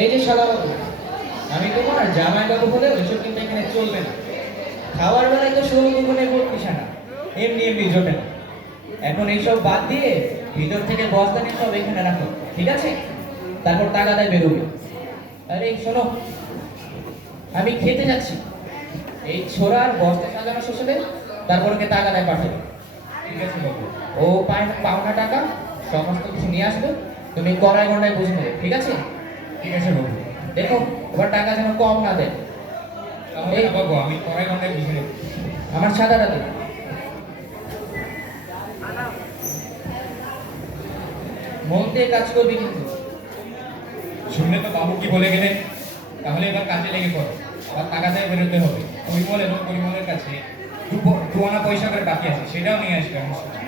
এই যে শালাবাবু, আমি তোমার জামাই বাবু হলে ওইসব কিন্তু এখানে চলবে না। খাওয়ার বেলায় তো 16 দুগুণে 32 আনা, এমনি এমনি জোটে না। এখন এইসব বাদ দিয়ে ভিতর থেকে বস্তা নিয়ে সব এখানে রাখো, ঠিক আছে? তারপর টাকাটাই বেরোবে। আরে শোনো, আমি খেতে যাচ্ছি, এই ছোড়ার বস্তা সাজানো শেষ হলে তারপর ওকে টাকাটাই পাঠাবে। ঠিক আছে বাবু। ও পাওনা টাকা সমস্ত কিছু নিয়ে আসবে, তুমি কড়াই গন্ডায় বুঝে নেবে, ঠিক আছে? ঠিক আছে বাবু। দেখো ওবার টাকা যেন কম না দেয়। তাহলে না বাবু, আমি কড়াই ঘন্টায় বুঝে নেব। আমার সাদাটা দিন। মন দিয়ে কাজ করবি কিন্তু। শুনলে তো বাবু কি বলে গেলেন, তাহলে এবার কাজে লেগে পড়ো। আবার টাকাটাই বেরোতে হবে। পরিমল এবং পরিমলের কাছে দু আনা পয়সা করে বাকি আছে, সেটাও নিয়ে আসবে আমার সাথে।